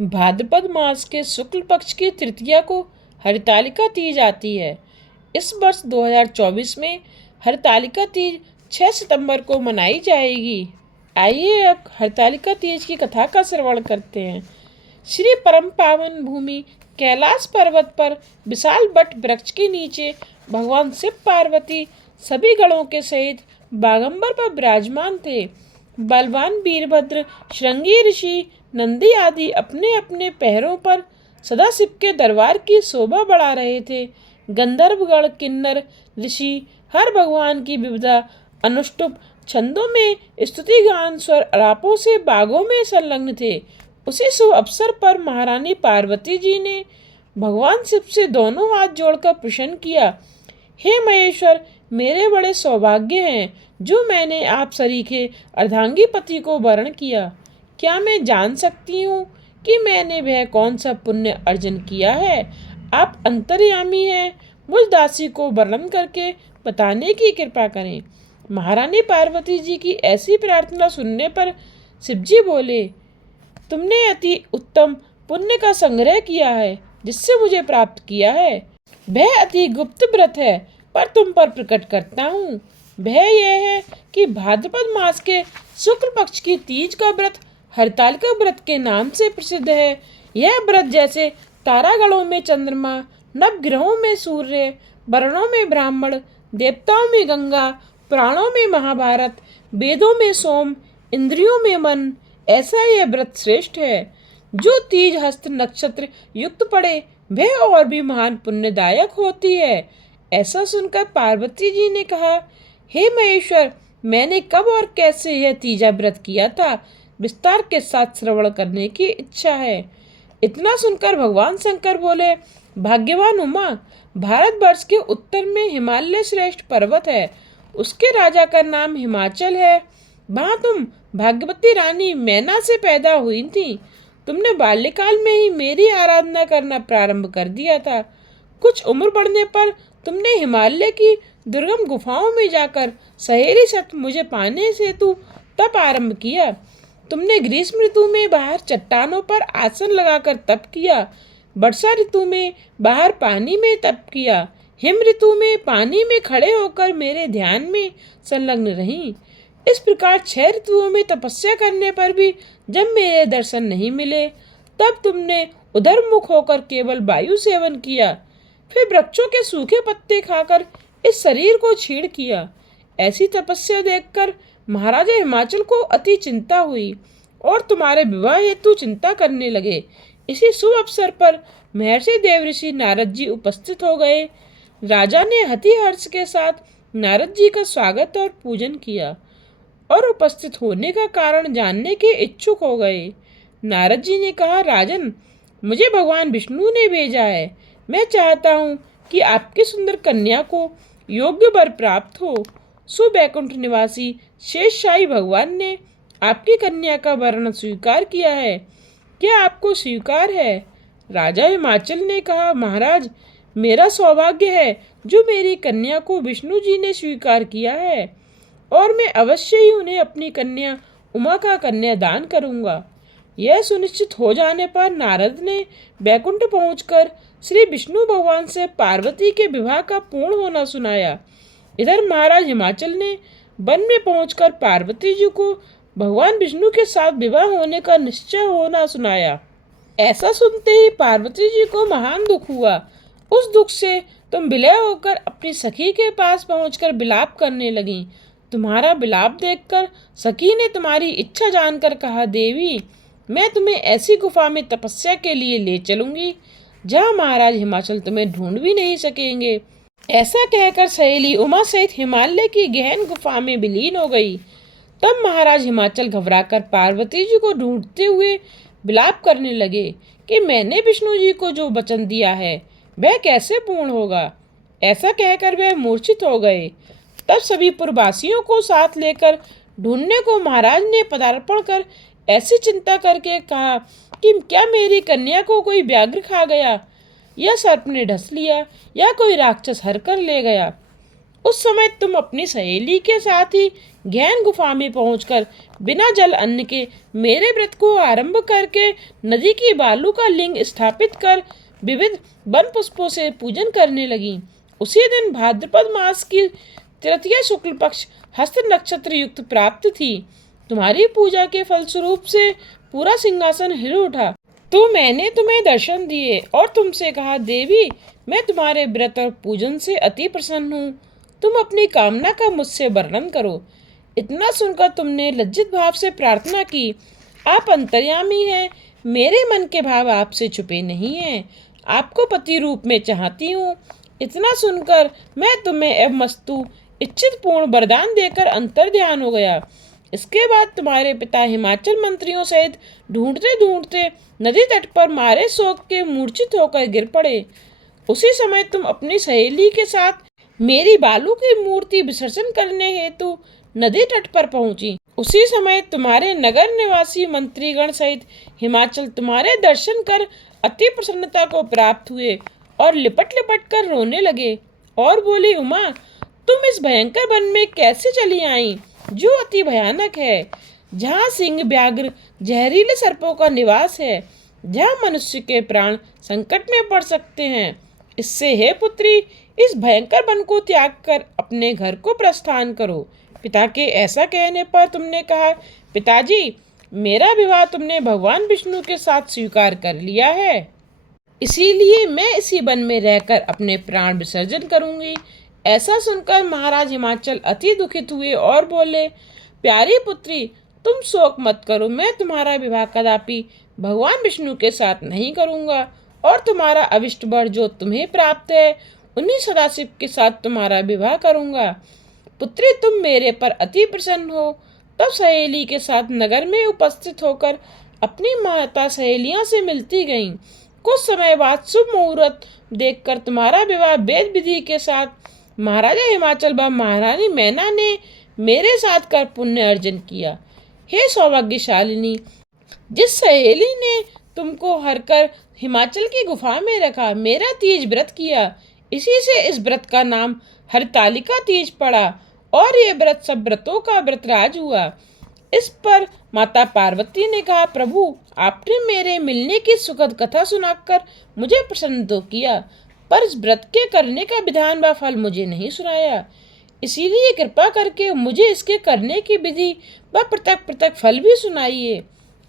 भाद्रपद मास के शुक्ल पक्ष की तृतीया को हरितालिका तीज आती है। इस वर्ष 2024 में हरितालिका तीज 6 सितंबर को मनाई जाएगी। आइए अब हरितालिका तीज की कथा का श्रवण करते हैं। श्री परम पावन भूमि कैलाश पर्वत पर विशाल बट वृक्ष के नीचे भगवान शिव पार्वती सभी गणों के सहित बागंबर पर विराजमान थे। बलवान वीरभद्र, श्रृंगी ऋषि, नंदी आदि अपने अपने पैरों पर सदाशिव के दरबार की शोभा बढ़ा रहे थे। गंधर्वगण, किन्नर, ऋषि हर भगवान की विविधा अनुष्टुप छंदों में स्तुति गान स्वर आलापों से बागों में संलग्न थे। उसी शुभ अवसर पर महारानी पार्वती जी ने भगवान शिव से दोनों हाथ जोड़कर प्रश्न किया, हे महेश्वर, मेरे बड़े सौभाग्य हैं जो मैंने आप सरीखे अर्धांगी पति को वरण किया। क्या मैं जान सकती हूँ कि मैंने वह कौन सा पुण्य अर्जन किया है? आप अंतर्यामी हैं, मुझ दासी को वर्णन करके बताने की कृपा करें। महारानी पार्वती जी की ऐसी प्रार्थना सुनने पर शिवजी बोले, तुमने अति उत्तम पुण्य का संग्रह किया है जिससे मुझे प्राप्त किया है। वह अति गुप्त व्रत है, पर तुम पर प्रकट करता हूँ। वह यह है कि भाद्रपद मास के शुक्ल पक्ष की तीज का व्रत हरितालिका व्रत के नाम से प्रसिद्ध है। यह व्रत जैसे तारागणों में चंद्रमा, नवग्रहों में सूर्य, वर्णों में ब्राह्मण, देवताओं में गंगा, प्राणों में महाभारत, वेदों में सोम, इंद्रियों में मन, ऐसा यह व्रत श्रेष्ठ है। जो तीज हस्त नक्षत्र युक्त पड़े वह और भी महान पुण्यदायक होती है। ऐसा सुनकर पार्वती जी ने कहा, हे महेश्वर, मैंने कब और कैसे यह तीजा व्रत किया था, विस्तार के साथ श्रवण करने की इच्छा है। इतना सुनकर भगवान शंकर बोले, भाग्यवान उमा, भारतवर्ष के उत्तर में हिमालय श्रेष्ठ पर्वत है, उसके राजा का नाम हिमाचल है। वहाँ तुम भाग्यवती रानी मैना से पैदा हुई थी। तुमने बाल्यकाल में ही मेरी आराधना करना प्रारंभ कर दिया था। कुछ उम्र बढ़ने पर तुमने हिमालय की दुर्गम गुफाओं में जाकर सहेली सत मुझे पाने से तू तप आरंभ किया। तुमने ग्रीष्म ऋतु में बाहर चट्टानों पर आसन लगाकर तप किया। वर्षा ऋतु में बाहर पानी में तप किया। हिम ऋतु में पानी में खड़े होकर मेरे ध्यान में संलग्न रही। इस प्रकार 6 ऋतुओं में तपस्या करने पर भी जब मेरे दर्शन नहीं मिले, तब तुमने उधर मुख होकर केवल वायु सेवन किया, फिर वृक्षों के सूखे पत्ते खाकर इस शरीर को छीण किया। ऐसी तपस्या देखकर महाराजा हिमाचल को अति चिंता हुई और तुम्हारे विवाह हेतु चिंता करने लगे। इसी शुभ अवसर पर महर्षि देवऋषि नारद जी उपस्थित हो गए। राजा ने अति हर्ष के साथ नारद जी का स्वागत और पूजन किया और उपस्थित होने का कारण जानने के इच्छुक हो गए। नारद जी ने कहा, राजन, मुझे भगवान विष्णु ने भेजा है। मैं चाहता हूँ कि आपकी सुंदर कन्या को योग्य वर प्राप्त हो। सुवैकुंठ निवासी शेषशाही भगवान ने आपकी कन्या का वर्ण स्वीकार किया है। क्या आपको स्वीकार है? राजा हिमाचल ने कहा, महाराज, मेरा सौभाग्य है जो मेरी कन्या को विष्णु जी ने स्वीकार किया है और मैं अवश्य ही उन्हें अपनी कन्या उमा का कन्यादान करूंगा। यह सुनिश्चित हो जाने पर नारद ने वैकुंठ पहुंचकर श्री विष्णु भगवान से पार्वती के विवाह का पूर्ण होना सुनाया। इधर महाराज हिमाचल ने वन में पहुंचकर पार्वती जी को भगवान विष्णु के साथ विवाह होने का निश्चय होना सुनाया। ऐसा सुनते ही पार्वती जी को महान दुख हुआ। उस दुख से तुम विलय होकर अपनी सखी के पास पहुंचकर विलाप करने लगी। तुम्हारा विलाप देखकर सखी ने तुम्हारी इच्छा जानकर कहा, देवी, मैं तुम्हें ऐसी गुफा में तपस्या के लिए ले चलूंगी जहाँ महाराज हिमाचल तुम्हें ढूंढ भी नहीं सकेंगे। ऐसा कहकर सहेली उमा सहित हिमालय की गहन गुफा में विलीन हो गई। तब महाराज हिमाचल घबराकर पार्वती जी को ढूंढते हुए विलाप करने लगे कि मैंने विष्णु जी को जो वचन दिया है वह कैसे पूर्ण होगा। ऐसा कहकर वह मूर्छित हो गए। तब सभी पुरवासियों को साथ लेकर ढूंढने को महाराज ने पदार्पण कर ऐसी चिंता करके कहा कि क्या मेरी कन्या को कोई व्याघ्र खा गया, या सर्प ने ढस लिया, या कोई राक्षस हर कर ले गया। उस समय तुम अपनी सहेली के साथ ही गहन गुफा में पहुंचकर बिना जल अन्न के मेरे व्रत को आरंभ करके नदी की बालू का लिंग स्थापित कर विविध वन पुष्पों से पूजन करने लगी। उसी दिन भाद्रपद मास की तृतीया शुक्ल पक्ष हस्त नक्षत्र युक्त प्राप्त थी। तुम्हारी पूजा के फलस्वरूप से पूरा सिंहासन हिल उठा। तो मैंने तुम्हें दर्शन दिए और तुमसे कहा, देवी मैं तुम्हारे व्रत और पूजन से अति प्रसन्न हूँ। तुम अपनी कामना का मुझसे वर्णन करो। इतना सुनकर तुमने लज्जित भाव से प्रार्थना की, आप अंतर्यामी हैं, मेरे मन के भाव आपसे छुपे नहीं हैं। आपको पति रूप में चाहती हूँ। इतना सुनकर मैं तुम्हें एवमस्तु इच्छित पूर्ण वरदान देकर अंतर ध्यान हो गया। इसके बाद तुम्हारे पिता हिमाचल मंत्रियों सहित ढूंढते ढूंढते नदी तट पर मारे शोक के मूर्छित होकर गिर पड़े। उसी समय तुम अपनी सहेली के साथ मेरी बालू की मूर्ति विसर्जन करने हेतु नदी तट पर पहुंची। उसी समय तुम्हारे नगर निवासी मंत्रीगण सहित हिमाचल तुम्हारे दर्शन कर अति प्रसन्नता को प्राप्त हुए और लिपट लिपट कर रोने लगे और बोली, उमा तुम इस भयंकर वन में कैसे चली आई जो अति भयानक है, जहाँ सिंह व्याघ्र जहरीले सर्पों का निवास है, जहाँ मनुष्य के प्राण संकट में पड़ सकते हैं। इससे हे पुत्री, इस भयंकर वन को त्याग कर अपने घर को प्रस्थान करो। पिता के ऐसा कहने पर तुमने कहा, पिताजी मेरा विवाह तुमने भगवान विष्णु के साथ स्वीकार कर लिया है, इसीलिए मैं इसी वन में रहकर अपने प्राण विसर्जन करूंगी। ऐसा सुनकर महाराज हिमाचल अति दुखित हुए और बोले, प्यारी पुत्री तुम शोक मत करो, मैं तुम्हारा विवाह कदापि भगवान विष्णु के साथ नहीं करूंगा और तुम्हारा अभिष्ट वर जो तुम्हें प्राप्त है उन्हीं सदाशिव के साथ तुम्हारा विवाह करूंगा। पुत्री तुम मेरे पर अति प्रसन्न हो। तब सहेली के साथ नगर में उपस्थित होकर अपनी माता सहेलियों से मिलती गईं। कुछ समय बाद शुभ मुहूर्त देखकर तुम्हारा विवाह वेद विधि के साथ महाराजा हिमाचल व महारानी मैना ने मेरे साथ कर पुण्य अर्जन किया। हे सौभाग्यशालिनी, जिस सहेली ने तुमको हर कर हिमाचल की गुफा में रखा, मेरा तीज व्रत किया, इसी से इस व्रत का नाम हरतालिका तीज पड़ा और ये व्रत सब व्रतों का व्रतराज हुआ। इस पर माता पार्वती ने कहा, प्रभु आपने मेरे मिलने की सुखद कथा सुनाकर मुझे प्रसन्न तो किया, पर इस व्रत के करने का विधान व फल मुझे नहीं सुनाया। इसीलिए कृपा करके मुझे इसके करने की विधि व पृथक पृथक फल भी सुनाइए।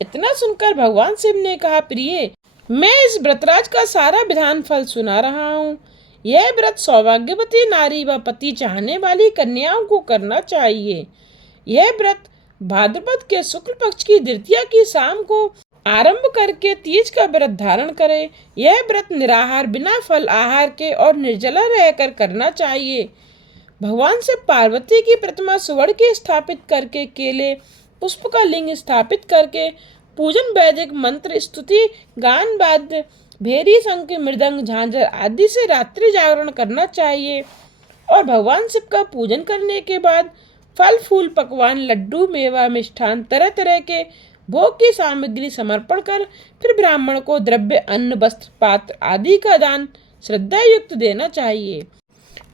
इतना सुनकर भगवान शिव ने कहा, प्रिय मैं इस व्रतराज का सारा विधान फल सुना रहा हूँ। यह व्रत सौभाग्यवती नारी व पति चाहने वाली कन्याओं को करना चाहिए। यह व्रत भाद्रपद के शुक्ल पक्ष की द्वितीया की शाम को आरंभ करके तीज का व्रत धारण करे। यह व्रत निराहार बिना फल आहार के और निर्जला रहकर करना चाहिए। भगवान से पार्वती की प्रतिमा सुवर्ण के स्थापित करके केले पुष्प का लिंग स्थापित करके पूजन वैदिक मंत्र स्तुति गान वाद्य भेरी शंख मृदंग झांझर आदि से रात्रि जागरण करना चाहिए और भगवान शिव का पूजन करने के बाद फल फूल पकवान लड्डू मेवा मिष्ठान तरह तरह के भोग की सामग्री समर्पण कर फिर ब्राह्मण को द्रव्य अन्न वस्त्र पात्र आदि का दान श्रद्धा युक्त देना चाहिए।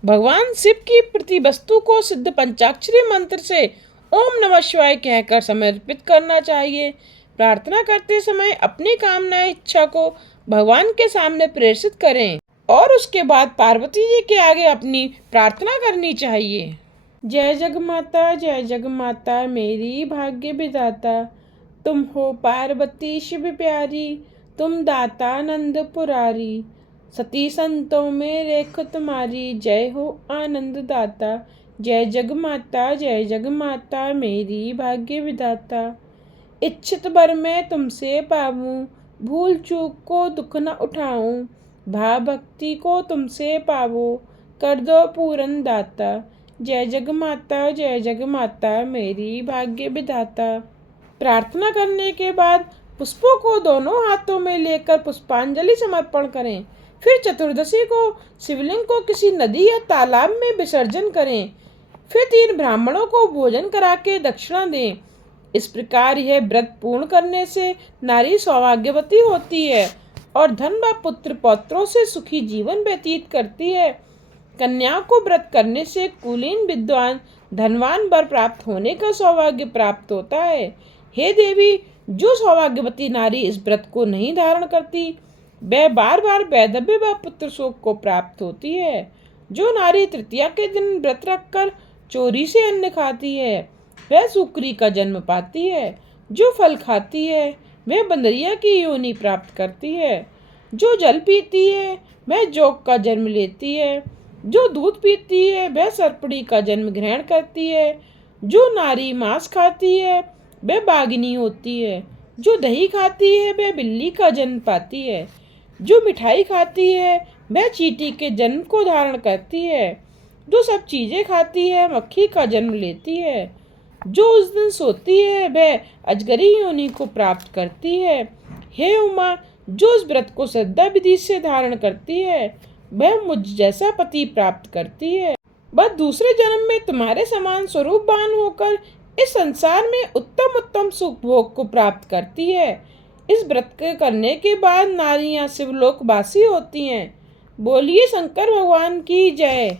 भगवान शिव की प्रति वस्तु को सिद्ध पंचाक्षरी मंत्र से ओम नमः शिवाय कहकर समर्पित करना चाहिए। प्रार्थना करते समय अपनी कामना इच्छा को भगवान के सामने प्रेषित करें और उसके बाद पार्वती जी के आगे अपनी प्रार्थना करनी चाहिए। जय जग माता मेरी भाग्य विधाता, तुम हो पार्वती शिव प्यारी, तुम दाता नंद पुरारी, सती संतों में रेख तुम्हारी, जय हो आनंद दाता। जय जग माता मेरी भाग्य विधाता, इच्छित वर मैं तुमसे पाऊं, भूल चूक को दुख न उठाऊं, भाव भक्ति को तुमसे पावो, कर दो पूरन दाता। जय जग माता मेरी भाग्य विधाता। प्रार्थना करने के बाद पुष्पों को दोनों हाथों में लेकर पुष्पांजलि समर्पण करें। फिर चतुर्दशी को शिवलिंग को किसी नदी या तालाब में विसर्जन करें। फिर 3 ब्राह्मणों को भोजन करा के दक्षिणा दें। इस प्रकार यह व्रत पूर्ण करने से नारी सौभाग्यवती होती है और धन व पुत्र पौत्रों से सुखी जीवन व्यतीत करती है। कन्याओं को व्रत करने से कुलीन, विद्वान, धनवान वर प्राप्त होने का सौभाग्य प्राप्त होता है। हे देवी, जो सौभाग्यवती नारी इस व्रत को नहीं धारण करती वह बार बार वैधव्य व पुत्र शोक को प्राप्त होती है। जो नारी तृतीया के दिन व्रत रखकर चोरी से अन्न खाती है वह सुकरी का जन्म पाती है। जो फल खाती है वह बंदरिया की योनि प्राप्त करती है। जो जल पीती है वह जोग का जन्म लेती है। जो दूध पीती है वह सर्पड़ी का जन्म ग्रहण करती है। जो नारी मांस खाती है वह बाघिनी होती है। जो दही खाती है वह बिल्ली का जन्म पाती है। जो मिठाई खाती है वह चींटी के जन्म को धारण करती है। जो सब चीजें खाती है मक्खी का जन्म लेती है। जो उस दिन सोती है वह अजगरी योनि को प्राप्त करती है। हे उमा, जो इस व्रत को श्रद्धा विधि से धारण करती है वह मुझ जैसा पति प्राप्त करती है। वह दूसरे जन्म में तुम्हारे समान स्वरूपवान होकर इस संसार में उत्तम उत्तम सुख भोग को प्राप्त करती है। इस व्रत के करने के बाद नारियां शिवलोक वासी होती हैं। बोलिए शंकर भगवान की जय।